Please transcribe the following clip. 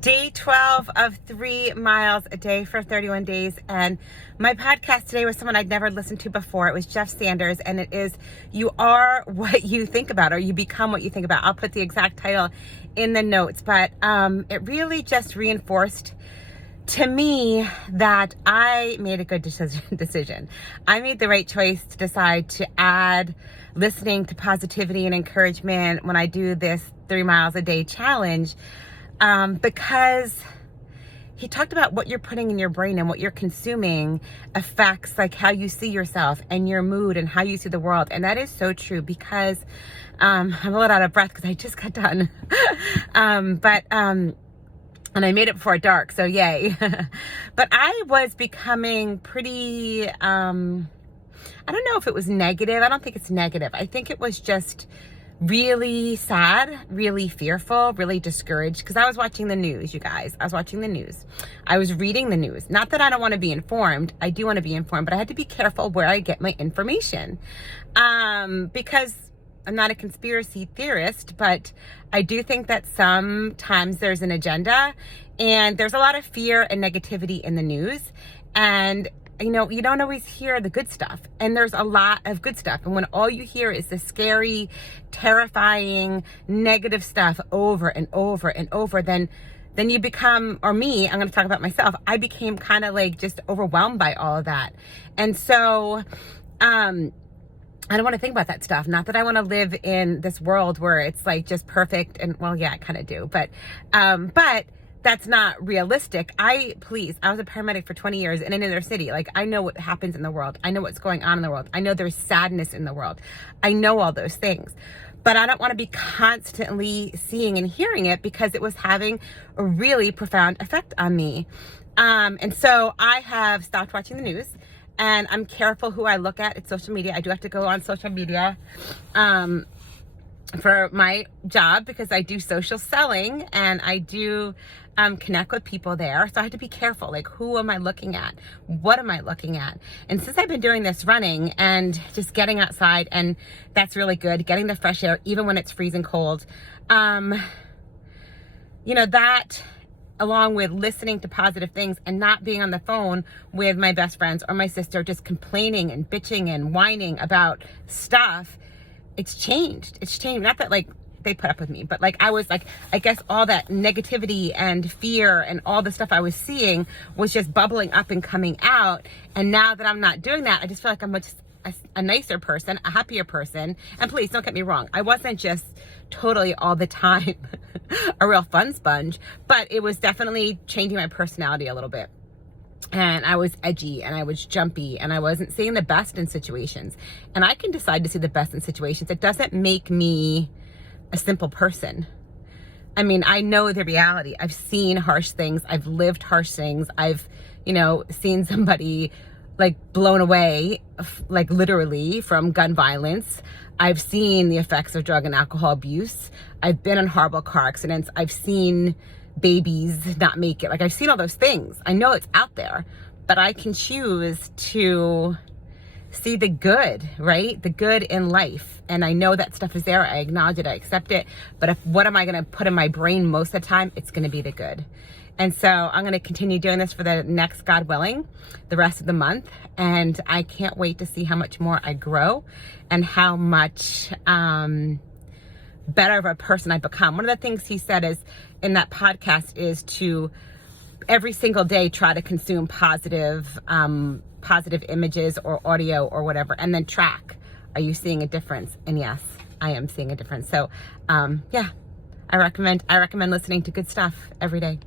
Day 12 of 3 miles a day for 31 days. And my podcast today was someone I'd never listened to before. It was Jeff Sanders, and it is You Are What You Think About, or You Become What You Think About. I'll put the exact title in the notes, but it really just reinforced to me that I made a good decision. I made the right choice to decide to add listening to positivity and encouragement when I do this 3 miles a day challenge, because he talked about what you're putting in your brain and what you're consuming affects like how you see yourself and your mood and how you see the world. And that is so true, because I'm a little out of breath because I just got done. And I made it before dark, so yay. But I was becoming pretty, I don't know if it was negative. I don't think it's negative. I think it was just really sad, really fearful, really discouraged, because I was watching the news, you guys. I was watching the news. I was reading the news. Not that I don't want to be informed. I do want to be informed, but I had to be careful where I get my information. Because I'm not a conspiracy theorist, but I do think that sometimes there's an agenda, and there's a lot of fear and negativity in the news. And you know, you don't always hear the good stuff, and there's a lot of good stuff. And when all you hear is the scary, terrifying, negative stuff over and over and over, then you become, or me, I'm going to talk about myself, I became kind of like just overwhelmed by all of that. And so, I don't want to think about that stuff. Not that I want to live in this world where it's like just perfect. And well, yeah, I kind of do, but that's not realistic. I was a paramedic for 20 years in an inner city. Like, I know what happens in the world. I know what's going on in the world. I know there's sadness in the world. I know all those things, but I don't want to be constantly seeing and hearing it, because it was having a really profound effect on me. And so I have stopped watching the news. And I'm careful who I look at. It's social media. I do have to go on social media for my job, because I do social selling and I do connect with people there. So I have to be careful. Like, who am I looking at? What am I looking at? And since I've been doing this running and just getting outside, and that's really good, getting the fresh air, even when it's freezing cold, you know, that, along with listening to positive things and not being on the phone with my best friends or my sister, just complaining and bitching and whining about stuff, it's changed. It's changed. Not that like they put up with me, but like I was like, I guess all that negativity and fear and all the stuff I was seeing was just bubbling up and coming out. And now that I'm not doing that, I just feel like I'm a nicer person, a happier person. And please don't get me wrong, I wasn't just totally all the time a real fun sponge, but it was definitely changing my personality a little bit. And I was edgy and I was jumpy and I wasn't seeing the best in situations. And I can decide to see the best in situations. It doesn't make me a simple person. I mean, I know the reality. I've seen harsh things. I've lived harsh things. I've, you know, seen somebody like blown away, like literally, from gun violence. I've seen the effects of drug and alcohol abuse. I've been in horrible car accidents. I've seen babies not make it. Like, I've seen all those things. I know it's out there, but I can choose to see the good, right? The good in life. And I know that stuff is there. I acknowledge it. I accept it. But what am I going to put in my brain most of the time? It's going to be the good. And so I'm going to continue doing this for the next, God willing, the rest of the month. And I can't wait to see how much more I grow and how much better of a person I become. One of the things he said is in that podcast is to every single day try to consume positive images or audio or whatever, and then track. Are you seeing a difference? And yes, I am seeing a difference. So yeah, I recommend listening to good stuff every day.